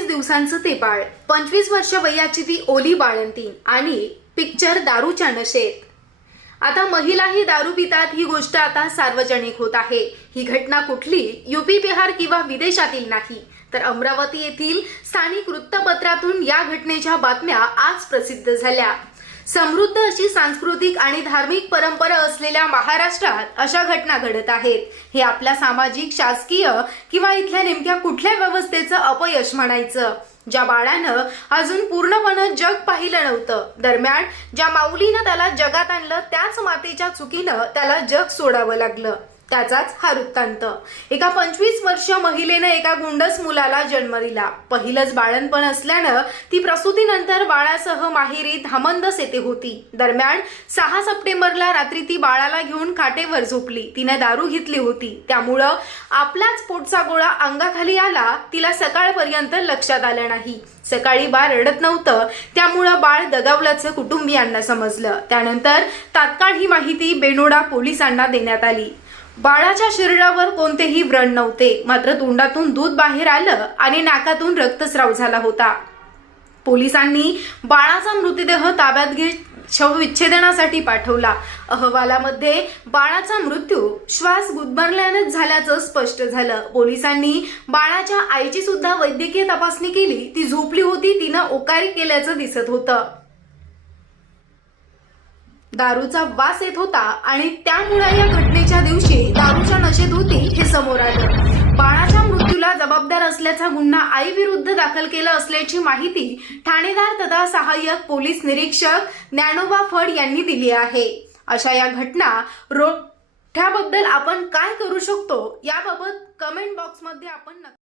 दिवसांचं ते बाळ. पंचवीस वर्ष वयाची ती ओली बाळंती आणि पिक्चर दारूच्या नशेत. आता महिलाही दारू पितात ही गोष्ट आता सार्वजनिक होत आहे. ही घटना कुठली? युपी बिहार किंवा विदेशातील नाही. तर अमरावती येथील स्थानिक वृत्तपत्रातून या घटनेच्या बातम्या आज प्रसिद्ध झाल्या. समृद्ध अशी सांस्कृतिक आणि धार्मिक परंपरा असलेल्या महाराष्ट्रात अशा घटना घडत आहेत. हे आपल्या सामाजिक शासकीय किंवा इथल्या नेमक्या कुठल्या व्यवस्थेचं अपयश म्हणायचं? ज्या बाळानं अजून पूर्णपणे जग पाहिलं नव्हतं दरम्यान ज्या माऊलीनं त्याला जगात आणलं त्याच मातेच्या चुकीनं त्याला जग सोडावं लागलं. त्याचाच हा वृत्तांत. एका पंचवीस वर्ष महिलेनं एका गुंडस मुलाला जन्म दिला. पहिलंच बाळणपण असल्यानं ती प्रसूतीनंतर बाळासह माहेरी धामंदस येथे होती. दरम्यान सहा सप्टेंबरला रात्री ती बाळाला घेऊन खाटेवर झोपली. तिने दारू घेतली होती. त्यामुळं आपलाच पोटचा गोळा अंगाखाली आला तिला सकाळपर्यंत लक्षात आलं नाही. सकाळी बाळ रडत नव्हतं त्यामुळं बाळ दगावल्याचं कुटुंबियांना समजलं. त्यानंतर तात्काळ ही माहिती बेनोडा पोलिसांना देण्यात आली. बाळाच्या शरीरावर कोणतेही व्रण नव्हते. मात्र तोंडातून दूध बाहेर आलं आणि नाकातून रक्तस्राव झाला होता. पोलिसांनी बाळाचा मृतदेह ताब्यात घेत शवविच्छेदनासाठी पाठवला. अहवालामध्ये बाळाचा मृत्यू श्वास गुदमरल्यानेच झाल्याचं स्पष्ट झालं. पोलिसांनी बाळाच्या आईची सुद्धा वैद्यकीय तपासणी केली. ती झोपली होती तिनं ओकारी केल्याचं दिसत होतं. दारूचा वास येत होता आणि त्यामुळे या घटनेच्या दिवशी हे बाळाच्या मृत्यूला जबाबदार असल्याचा गुन्हा आई विरुद्ध दाखल केला असल्याची माहिती ठाणेदार तथा सहाय्यक पोलीस निरीक्षक ज्ञानोबा फड यांनी दिली आहे. अशा या घटना रोखण्याबद्दल आपण काय करू शकतो याबाबत कमेंट बॉक्समध्ये आपण नक्की